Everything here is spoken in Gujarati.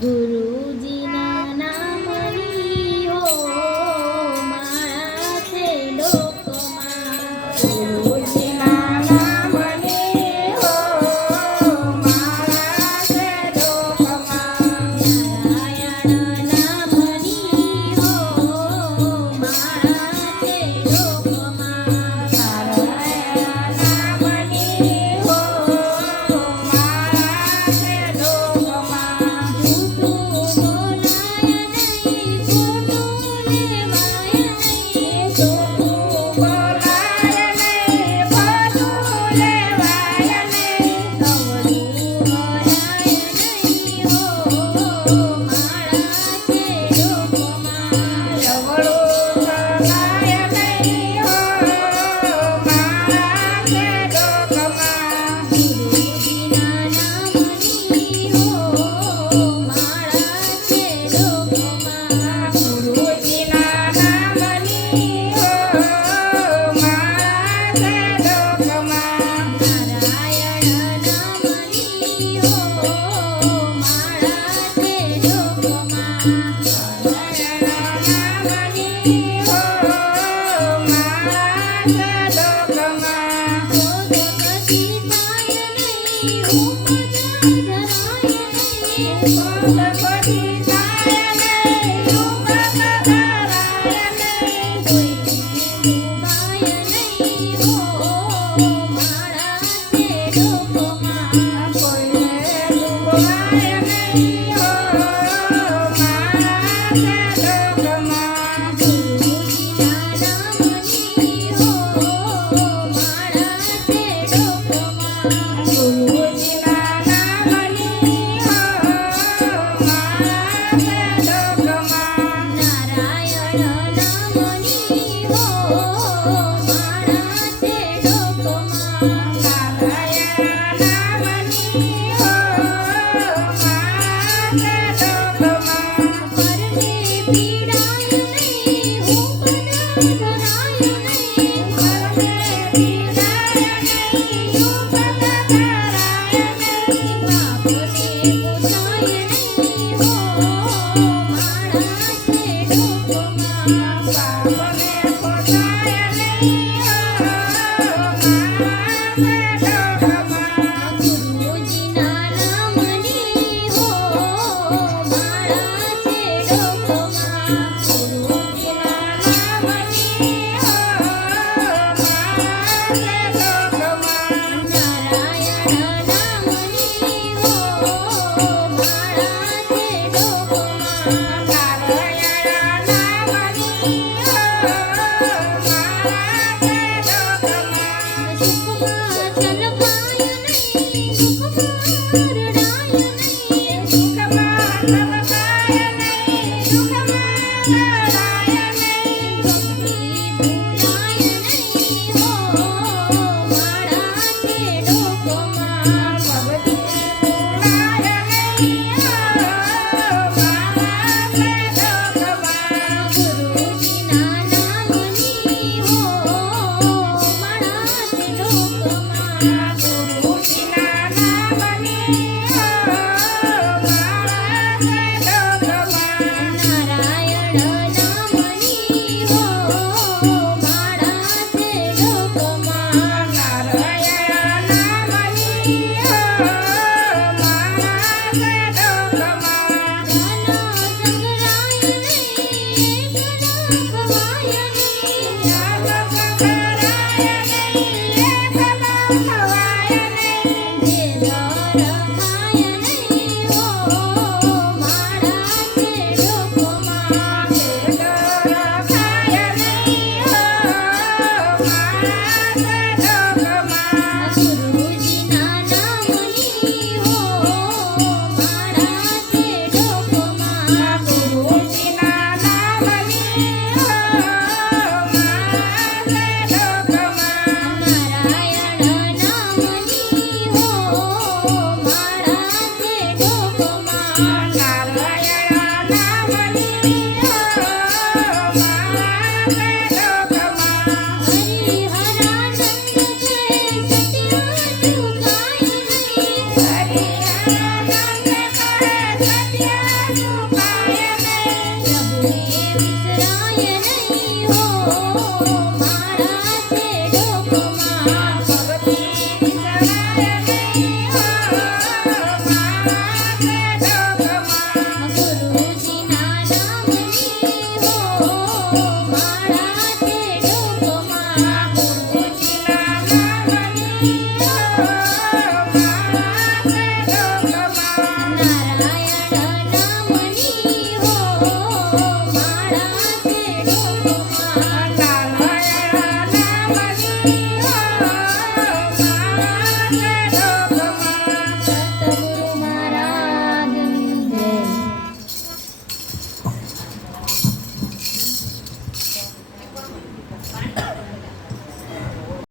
ગુરુજીના નામની હો માળા છે ડોકમાં. ગુરુજીના નામની હો માળા છે ડોકમાં. નારાયણ નામની હો માળા છે ડોકમાં. નારાયણ નામની હો માળા છે ડોકમાં. જૂઠું બોલાય નહીં, ખોટું લેવાય નહીં. જૂઠું બોલાય નહીં, ખોટું લેવાય નહીં. કવડું બોલાય નહીં હો માળા છે ડોકમાં. જવળું ગુરુજીના નામની હો માળા છે ડોકમાં. ગુરુજીના નામની હો માળા છે ડોકમાં. નારાયણ નામની હો માળા છે ડોકમાં. ક્રોધ કદી થાય નહીં, ઉપજ ધરાય નહીં. કોઈથી ડૂબાય નહીં, માળા છે ડોકમાં. કોઈને ડૂબાય નહીં હો માળા છે ડોકમાં. ગુરુજીના નામની હો માળા છે ડોકમાં. ગુરુજીના નામની હો માળા છે ડોકમાં. નારાયણ નામની હો માળા છે ડોકમાં. નારાયણ નામની હો માળા છે ડોકમાં. પરને પીડાય નહીં, ઉપજ ધરાય નહીં. પરને પીડાય નહીં, ઉપજ ધરાય નહીં. પાપને પૂજાય નહીં, માળા છે ડોકમાં. પાપને પોતાય નહીં હો માળા છે ડોકમાં. ગુરુજીના નામની હો માળા છે ડોકમાં. ગુરુજીના નામની હો માળા છે ડોકમાં. નારાયણ નામની હો માળા છે ડોકમાં. નારાયણ નામની હો માળા છે ડોકમાં. સુખમાં છલકાય નહીં, દુઃખમાં રડાય નહીં. સુખમાં તલકાય નહીં, દુઃખમાં રડાય નહીં. ભક્તિ ભૂલાય નહીં, માળા છે ડોકમાં. ભક્તિ ભૂલાય નહીં હો માળા છે ડોકમાં. ગુરુજીના નામની હો માળા છે ડોકમાં. ગુરુજીના નામની હો માળા છે ડોકમાં. નારાયણ નામની હો માળા છે ડોકમાં. નારાયણ નામની હો હો